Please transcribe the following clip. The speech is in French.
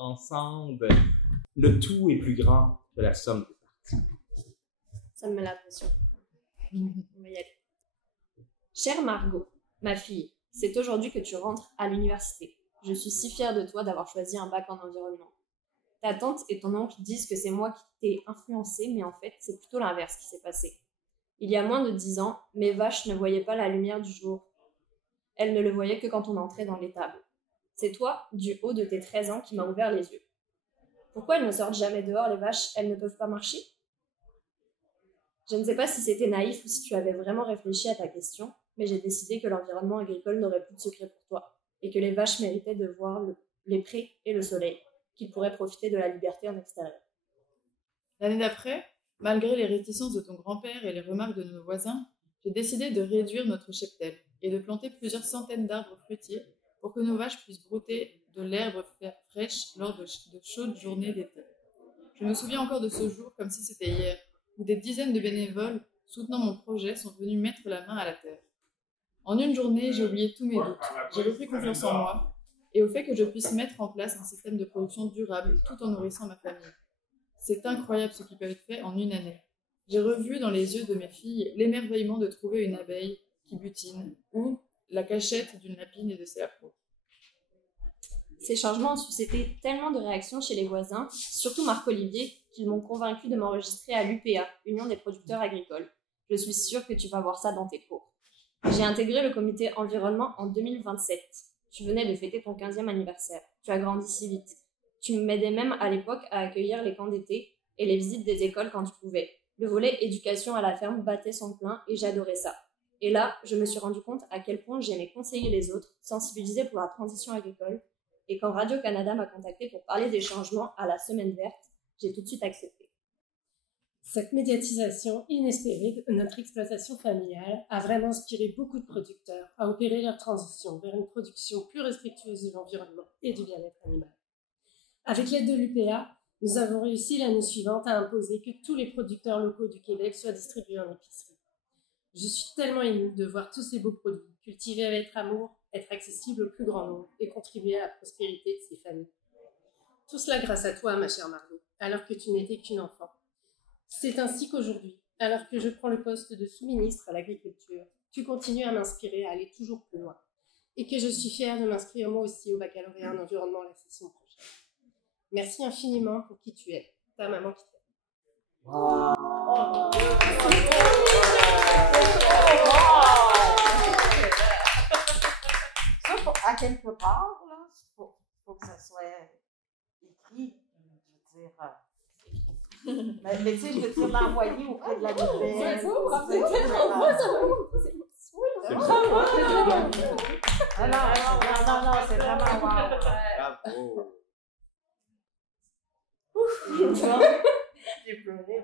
ensemble. Le tout est plus grand que la somme des parties. Ça me met la pression. On va y aller. Chère Margot, ma fille, c'est aujourd'hui que tu rentres à l'université. Je suis si fière de toi d'avoir choisi un bac en environnement. Ta tante et ton oncle disent que c'est moi qui t'ai influencée, mais en fait, c'est plutôt l'inverse qui s'est passé. Il y a moins de 10 ans, mes vaches ne voyaient pas la lumière du jour. Elles ne le voyaient que quand on entrait dans l'étable. C'est toi, du haut de tes 13 ans, qui m'a ouvert les yeux. Pourquoi elles ne sortent jamais dehors, les vaches? Elles ne peuvent pas marcher? Je ne sais pas si c'était naïf ou si tu avais vraiment réfléchi à ta question, mais j'ai décidé que l'environnement agricole n'aurait plus de secret pour toi, et que les vaches méritaient de voir les prés et le soleil, qu'ils pourraient profiter de la liberté en extérieur. L'année d'après, malgré les réticences de ton grand-père et les remarques de nos voisins, j'ai décidé de réduire notre cheptel et de planter plusieurs centaines d'arbres fruitiers pour que nos vaches puissent brouter de l'herbe fraîche lors de chaudes journées d'été. Je me souviens encore de ce jour comme si c'était hier, où des dizaines de bénévoles soutenant mon projet sont venus mettre la main à la terre. En une journée, j'ai oublié tous mes doutes, j'ai repris confiance en moi et au fait que je puisse mettre en place un système de production durable tout en nourrissant ma famille. C'est incroyable ce qui peut être fait en une année. J'ai revu dans les yeux de mes filles l'émerveillement de trouver une abeille qui butine ou la cachette d'une lapine et de ses appros. Ces changements ont suscité tellement de réactions chez les voisins, surtout Marc-Olivier, qu'ils m'ont convaincu de m'enregistrer à l'UPA, Union des producteurs agricoles. Je suis sûre que tu vas voir ça dans tes cours. J'ai intégré le comité environnement en 2027. Tu venais de fêter ton 15e anniversaire. Tu as grandi si vite. Tu m'aidais même à l'époque à accueillir les camps d'été et les visites des écoles quand tu pouvais. Le volet éducation à la ferme battait son plein et j'adorais ça. Et là, je me suis rendu compte à quel point j'aimais conseiller les autres, sensibiliser pour la transition agricole. Et quand Radio-Canada m'a contacté pour parler des changements à la Semaine verte, j'ai tout de suite accepté. Cette médiatisation inespérée de notre exploitation familiale a vraiment inspiré beaucoup de producteurs à opérer leur transition vers une production plus respectueuse de l'environnement et du bien-être animal. Avec l'aide de l'UPA, nous avons réussi l'année suivante à imposer que tous les producteurs locaux du Québec soient distribués en épicerie. Je suis tellement émue de voir tous ces beaux produits cultivés avec amour, être accessibles au plus grand nombre et contribuer à la prospérité de ces familles. Tout cela grâce à toi, ma chère Margot, alors que tu n'étais qu'une enfant. C'est ainsi qu'aujourd'hui, alors que je prends le poste de sous-ministre à l'agriculture, tu continues à m'inspirer à aller toujours plus loin et que je suis fière de m'inscrire moi aussi au baccalauréat en environnement la session prochaine. Merci infiniment pour qui tu es, ta maman qui t'aime. Wow. Ça, à quelque part, là, faut que ça soit écrit, je veux dire. Mais tu sais, je veux dire, l'envoyer auprès de la nouvelle. Non, c'est vraiment wow. Bravo. J'ai pleuré.